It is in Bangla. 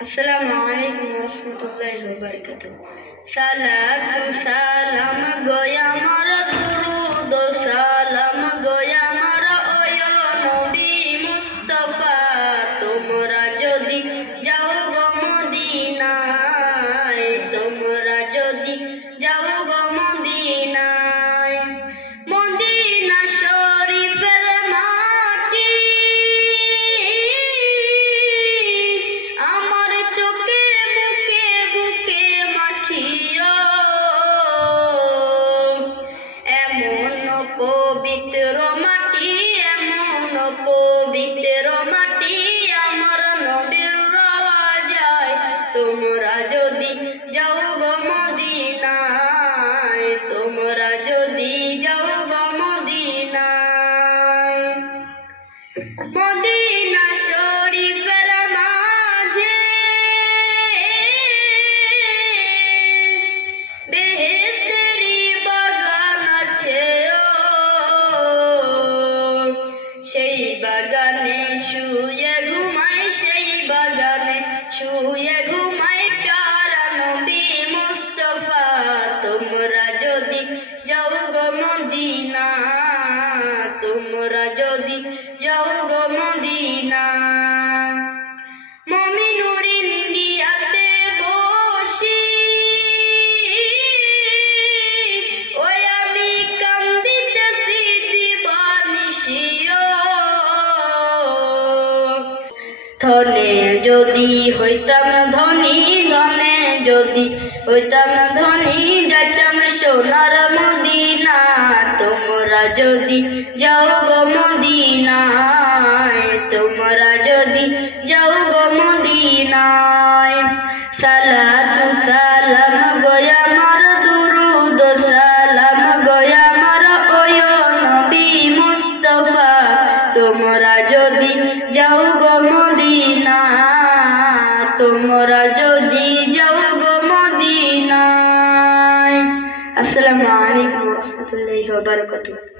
আসসালামু আলাইকুম ওয়া রাহমাতুল্লাহি ওয়া বারাকাতুহু। সালাতু সালাম গোয়া আমার দুরুদ সালাম গোয়া আমার ওয় নবী মুস্তাফা, তোমরা যদি যাও গো মদিনায়, তোমরা যদি যাও গো মদিনায়, মদিনা শরীফের মাটি আমার চোখে মুখে বুকে মাখিও, এমন পবিত্র মাটি, এমন পবিত্র মাটি আমার নবীর রওজায়, তোমরা যদি যাও গো মদিনায়, তোমরা যদি যাও গো মদিনায়, মদিনা শরীফের মাঝে বেহেশতেরি বাগান আছে, সেই বাগানে শুয়ে ঘুমাই, সেই বাগানে শুয়ে ঘুমাই প্যারা নবী মুস্তাফা, তোমরা যদি যাও গো মদিনা, তোমরা যদি যাও গো মদিনা, মুমিনুর ইন্ডিয়াতে বসি ওই আমি কান্দিতেছি দিবানিশিও, ধনে যদি হইতাম ধনী, ধনে যদি হইতাম ধনী, যাইতাম সোনার মদিনা, তোমরা যদি যাও গো মদিনায়, তোমরা যদি যাও গো মদিনায়, সালাতু সালাম গোয়া আমার দুরুদ সালাম গোয়া আমার ওয় নবী মুস্তাফা, তোমরা যদি যাও গো মদিনা, তোমরা যদি যাও গো মদিনায়। আসসালামু আলাইকুম ওয়া রাহমাতুল্লাহি ওয়া বারাকাতুহু।